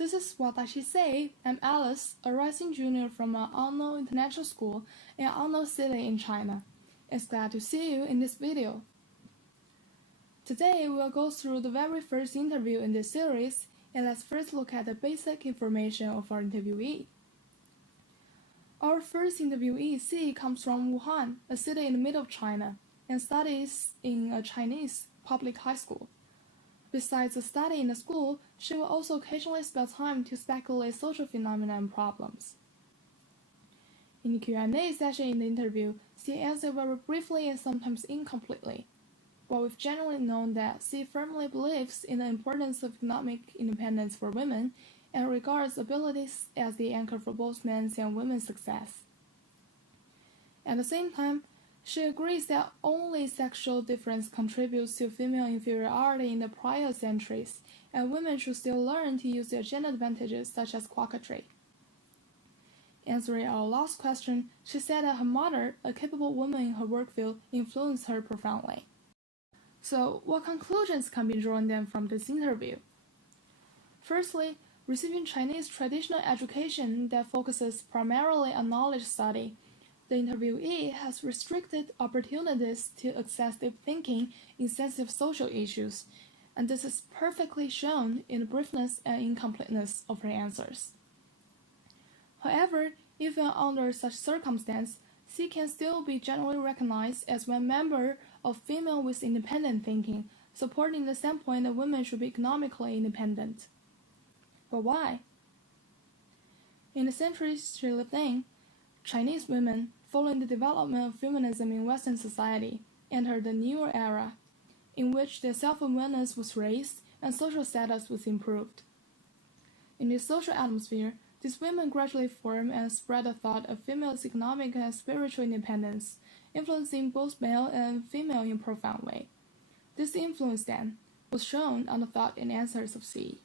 This is What Does She Say? I'm Alice, a rising junior from an unknown international school in an unknown city in China. It's glad to see you in this video. Today we'll go through the very first interview in this series, and let's first look at the basic information of our interviewee. Our first interviewee, C, comes from Wuhan, a city in the middle of China, and studies in a Chinese public high school. Besides the study in the school, she will also occasionally spare time to speculate social phenomena and problems. In the Q&A session in the interview, C answered very briefly and sometimes incompletely. But we've generally known that C firmly believes in the importance of economic independence for women and regards abilities as the anchor for both men's and women's success. At the same time, she agrees that only sexual difference contributes to female inferiority in the prior centuries, and women should still learn to use their gender advantages such as coquetry. Answering our last question, she said that her mother, a capable woman in her work field, influenced her profoundly. So, what conclusions can be drawn then from this interview? Firstly, receiving Chinese traditional education that focuses primarily on knowledge study, the interviewee has restricted opportunities to access deep thinking in sensitive social issues, and this is perfectly shown in the briefness and incompleteness of her answers. However, even under such circumstance, C can still be generally recognized as one member of female with independent thinking, supporting the standpoint that women should be economically independent. But why? In the centuries she lived in, Chinese women, following the development of feminism in Western society, entered a newer era, in which their self-awareness was raised and social status was improved. In this social atmosphere, these women gradually formed and spread the thought of females' economic and spiritual independence, influencing both male and female in a profound way. This influence, then, was shown on the thought and answers of C.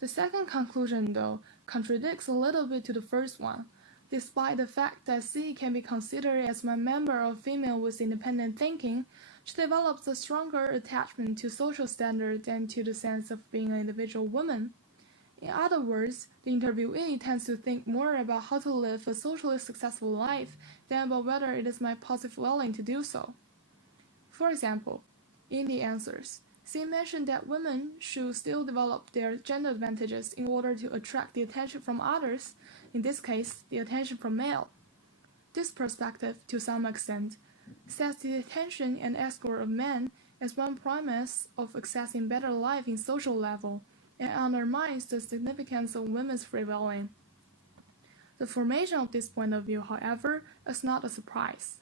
The second conclusion, though, contradicts a little bit to the first one. Despite the fact that C can be considered as one member of female with independent thinking, she develops a stronger attachment to social standards than to the sense of being an individual woman. In other words, the interviewee tends to think more about how to live a socially successful life than about whether it is my positive willing to do so. For example, in the answers, C mentioned that women should still develop their gender advantages in order to attract the attention from others, in this case, the attention from male. This perspective, to some extent, sets the attention and escort of men as one premise of accessing better life in social level, and undermines the significance of women's free willing. The formation of this point of view, however, is not a surprise.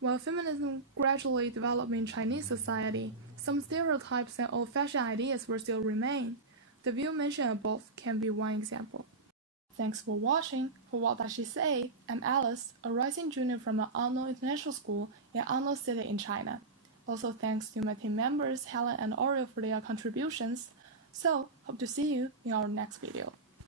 While feminism gradually developed in Chinese society, some stereotypes and old-fashioned ideas will still remain. The view mentioned above can be one example. Thanks for watching. For What Does She Say? I'm Alice, a rising junior from an unknown international school in an unknown city in China. Also thanks to my team members Helen and Oreo for their contributions. So, hope to see you in our next video.